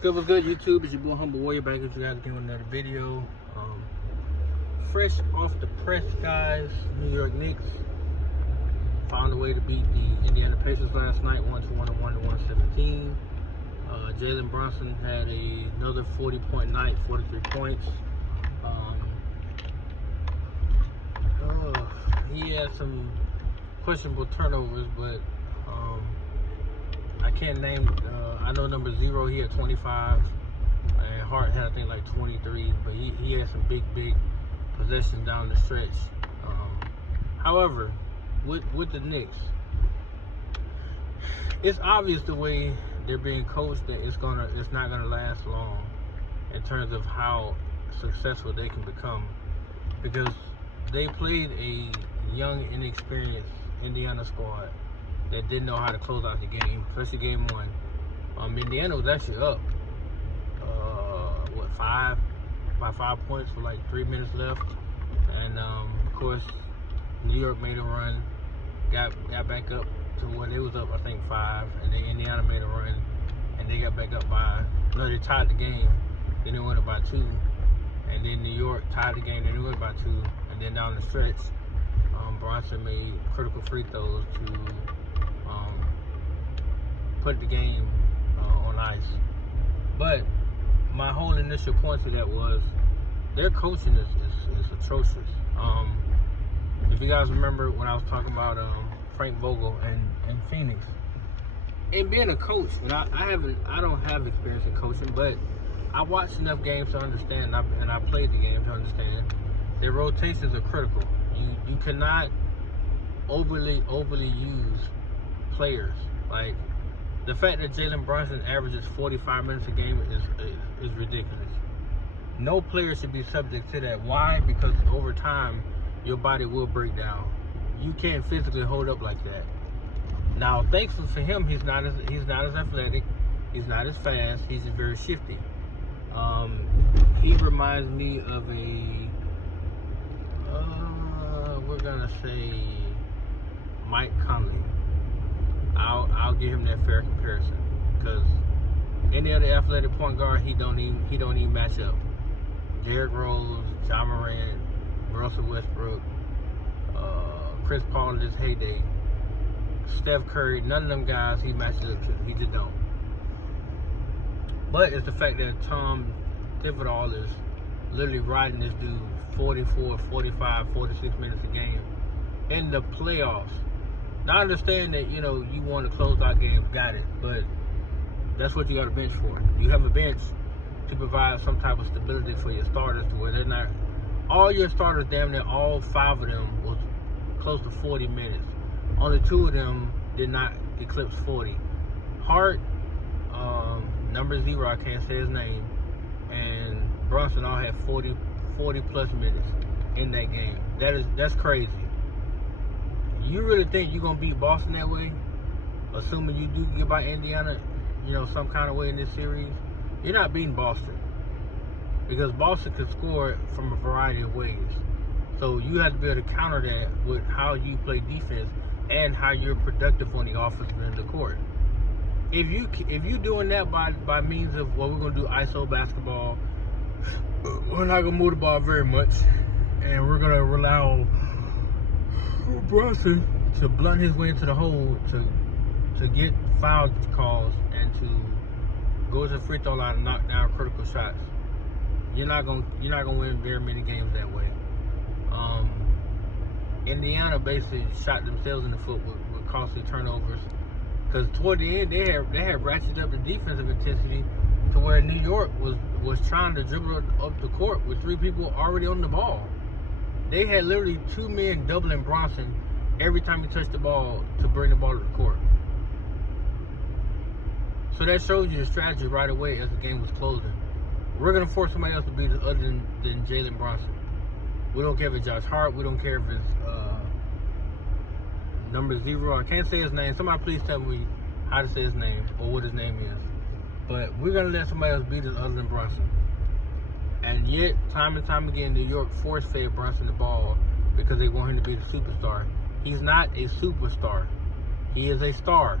What's good, YouTube? It's your boy Humble Warrior back with you guys again with another video. Fresh off the press, guys. New York Knicks found a way to beat the Indiana Pacers last night, 121 to 117. Jalen Brunson had another 40-point night, 43 points. He had some questionable turnovers, but I can't name. I know number 0, he had 25, and Hart had I think like 23, but he had some big possessions down the stretch. However, with the Knicks, it's obvious the way they're being coached that it's not gonna last long in terms of how successful they can become, because they played a young, inexperienced Indiana squad that didn't know how to close out the game, especially game one. Indiana was actually up, by 5 points with like 3 minutes left, and of course New York made a run, got back up to what they was up, I think 5, and then Indiana made a run, and they got back up they tied the game, then they went up by 2, and then New York tied the game, then they went by 2, and then down the stretch, Bronson made critical free throws to put the game on ice. But my whole initial point to that was their coaching is atrocious. If you guys remember when I was talking about Frank Vogel and Phoenix, and being a coach, and I don't have experience in coaching, but I watched enough games to understand, and I played the game to understand their rotations are critical. You cannot overly use players. Like, the fact that Jalen Brunson averages 45 minutes a game is ridiculous. No player should be subject to that. Why? Because over time, your body will break down. You can't physically hold up like that. Now, thankfully for him, he's not as athletic, he's not as fast, he's just very shifty. He reminds me of we're gonna say Mike Conley. I'll give him that fair comparison, because any other athletic point guard he don't even match up. Derrick Rose, Ja Morant, Russell Westbrook, Chris Paul in his heyday, Steph Curry, none of them guys he matches up to. He just don't. But it's the fact that Tom Thibodeau is literally riding this dude 44, 45, 46 minutes a game in the playoffs. Now, I understand that, you want to close out games, got it, but that's what you got a bench for. You have a bench to provide some type of stability for your starters, to where they're not, all your starters, damn near all 5 of them was close to 40 minutes. Only 2 of them did not eclipse 40. Hart, number 0, I can't say his name, and Brunson all had 40 plus minutes in that game. That's crazy. You really think you're gonna beat Boston that way? Assuming you do get by Indiana, some kind of way in this series, you're not beating Boston, because Boston can score from a variety of ways. So you have to be able to counter that with how you play defense and how you're productive on the offensive end of the court. If you're doing that by means of what we're gonna do, ISO basketball, we're not gonna move the ball very much, and we're gonna rely on Brunson to blunt his way into the hole to get foul calls and to go to the free throw line and knock down critical shots. You're not gonna win very many games that way. Indiana basically shot themselves in the foot with costly turnovers, because toward the end they had ratcheted up the defensive intensity to where New York was trying to dribble up the court with 3 people already on the ball. They had literally 2 men doubling Bronson every time he touched the ball to bring the ball to the court. So that shows you the strategy right away as the game was closing. We're going to force somebody else to beat us other than Jalen Brunson. We don't care if it's Josh Hart. We don't care if it's number 0. I can't say his name. Somebody please tell me how to say his name or what his name is. But we're going to let somebody else beat us other than Brunson. And yet, time and time again, New York force-fed Brunson the ball because they want him to be the superstar. He's not a superstar. He is a star.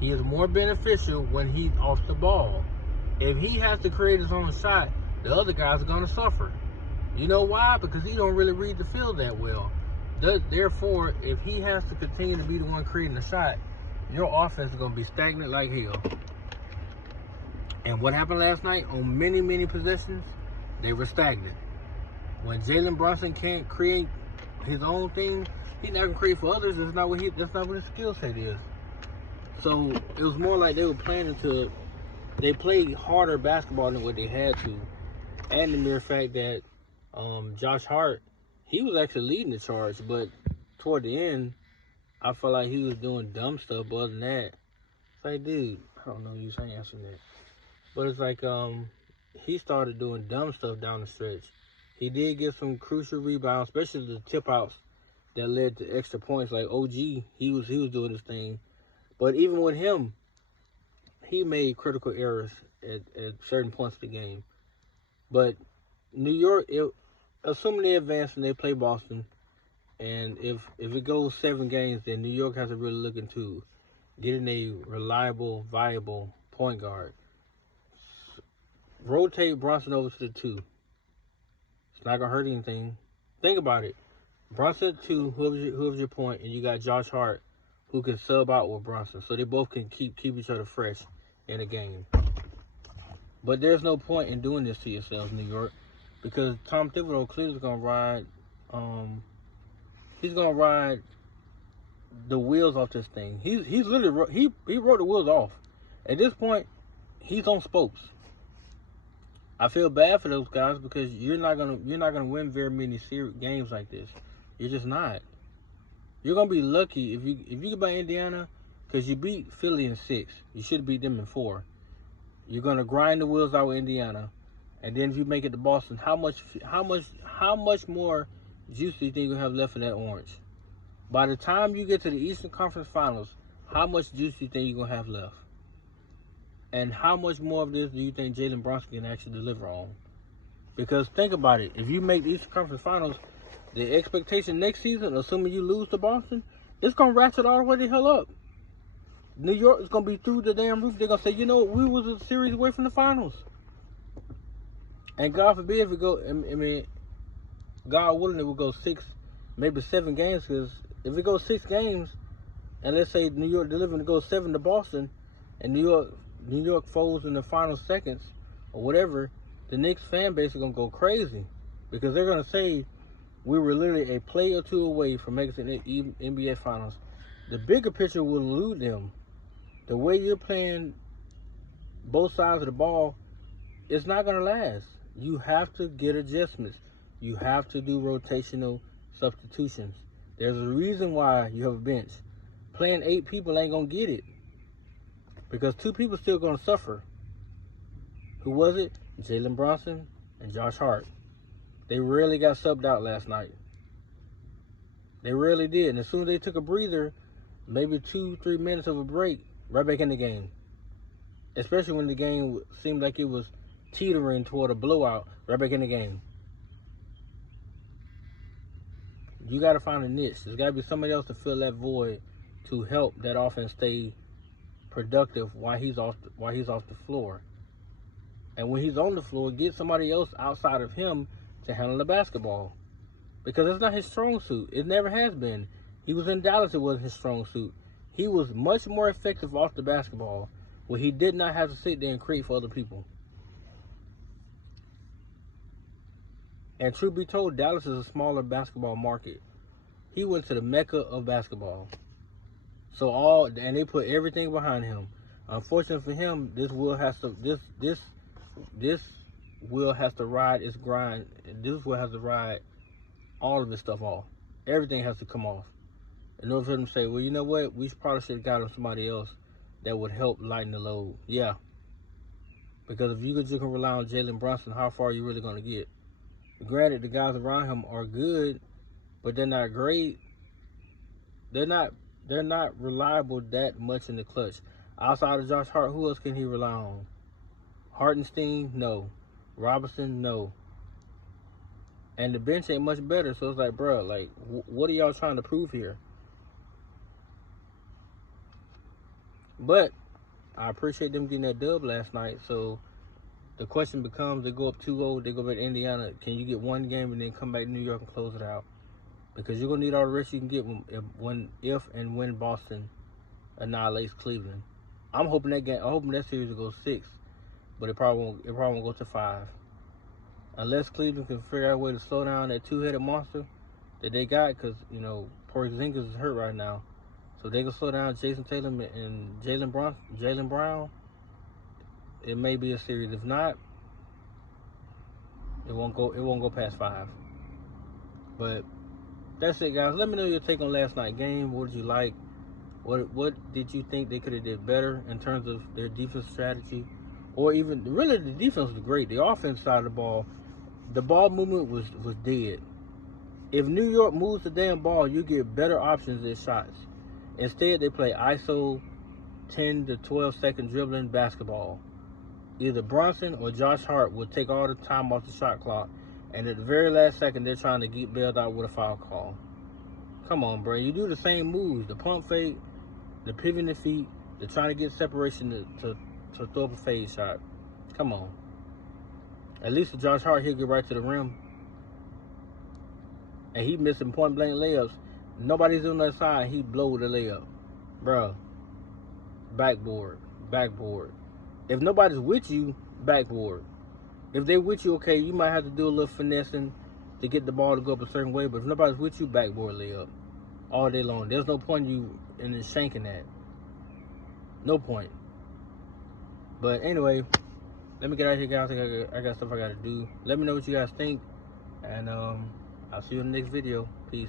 He is more beneficial when he's off the ball. If he has to create his own shot, the other guys are going to suffer. You know why? Because he don't really read the field that well. Therefore, if he has to continue to be the one creating the shot, your offense is going to be stagnant like hell. And what happened last night on many, many possessions, they were stagnant. When Jalen Brunson can't create his own thing, he's not gonna create for others. That's not what his skill set is. So it was more like they were they played harder basketball than what they had to. And the mere fact that Josh Hart, he was actually leading the charge, but toward the end, I felt like he was doing dumb stuff. But other than that, it's like, dude, I don't know you saying answering that. But it's like he started doing dumb stuff down the stretch. He did get some crucial rebounds, especially the tip outs that led to extra points. Like OG, he was doing his thing. But even with him, he made critical errors at certain points of the game. But New York, assuming they advance and they play Boston, and if it goes 7 games, then New York has to really look into getting a reliable, viable point guard. Rotate Bronson over to the 2. It's not going to hurt anything. Think about it. Bronson at 2, whoever's your point, and you got Josh Hart, who can sub out with Bronson. So they both can keep each other fresh in a game. But there's no point in doing this to yourselves, New York, because Tom Thibodeau clearly is going to ride, he's going to ride the wheels off this thing. He's literally, he wrote the wheels off. At this point, he's on spokes. I feel bad for those guys because you're not gonna win very many games like this. You're just not. You're gonna be lucky if you get by Indiana, because you beat Philly in 6. You should beat them in 4. You're gonna grind the wheels out with Indiana, and then if you make it to Boston, how much more juice do you think you have left in that orange? By the time you get to the Eastern Conference Finals, how much juice do you think you're gonna have left? And how much more of this do you think Jalen Brunson can actually deliver on? Because think about it. If you make the Eastern Conference Finals, the expectation next season, assuming you lose to Boston, it's going to ratchet all the way the hell up. New York is going to be through the damn roof. They're going to say, you know what, we was a series away from the finals. And God forbid if it go, I mean, God willing, it will go 6, maybe 7 games. Because if it goes 6 games, and let's say New York delivering to go 7 to Boston, and New York folds in the final seconds or whatever, the Knicks fan base is going to go crazy because they're going to say we were literally a play or 2 away from making the NBA Finals. The bigger picture will elude them. The way you're playing both sides of the ball, it's not going to last. You have to get adjustments. You have to do rotational substitutions. There's a reason why you have a bench. Playing 8 people ain't going to get it. Because 2 people still going to suffer. Who was it? Jalen Brunson and Josh Hart. They rarely got subbed out last night. They rarely did. And as soon as they took a breather, maybe 2-3 minutes of a break, right back in the game. Especially when the game seemed like it was teetering toward a blowout, right back in the game. You got to find a niche. There's got to be somebody else to fill that void to help that offense stay productive while he's off the floor. And when he's on the floor, get somebody else outside of him to handle the basketball, because it's not his strong suit. It never has been. He was in Dallas, it wasn't his strong suit. He was much more effective off the basketball, where he did not have to sit there and create for other people. And truth be told, Dallas is a smaller basketball market. He went to the mecca of basketball. And they put everything behind him. Unfortunately for him, this will has to ride its grind. This will has to ride all of this stuff off. Everything has to come off. In order for them to say, well, you know what, we probably should have gotten somebody else that would help lighten the load. Yeah. Because if you can rely on Jalen Brunson, how far are you really going to get? Granted, the guys around him are good, but they're not great. They're not reliable that much in the clutch. Outside of Josh Hart, who else can he rely on? Hartenstein? No. Robinson? No. And the bench ain't much better, so it's like, bro, like, what are y'all trying to prove here? But I appreciate them getting that dub last night, so The question becomes, they go up 2-0, they go back to Indiana. Can you get one game and then come back to New York and close it out? Because you're going to need all the rest you can get if and when Boston annihilates Cleveland. I'm hoping that series will go 6, but it probably won't go to 5. Unless Cleveland can figure out a way to slow down that two-headed monster that they got, because, you know, Porzingis is hurt right now. So they can slow down Jason Tatum and Jaylen Brown. It may be a series. If not, it won't go past 5. But that's it, guys. Let me know your take on last night's game. What did you like? What did you think they could have did better in terms of their defense strategy? Or even, really, the defense was great. The offense side of the ball movement was dead. If New York moves the damn ball, you get better options at shots. Instead, they play ISO 10 to 12 second dribbling basketball. Either Brunson or Josh Hart will take all the time off the shot clock, and at the very last second, they're trying to get bailed out with a foul call. Come on, bro. You do the same moves. The pump fake, the pivoting the feet, they're trying to get separation to throw up a fade shot. Come on. At least with Josh Hart, he'll get right to the rim. And he missing point-blank layups. Nobody's on that side. He blow the layup. Bro. Backboard. If nobody's with you, backboard. If they're with you, okay, you might have to do a little finessing to get the ball to go up a certain way. But if nobody's with you, backboard layup. All day long. There's no point in you shanking that. No point. But anyway, let me get out of here, guys. I got stuff I got to do. Let me know what you guys think. And I'll see you in the next video. Peace.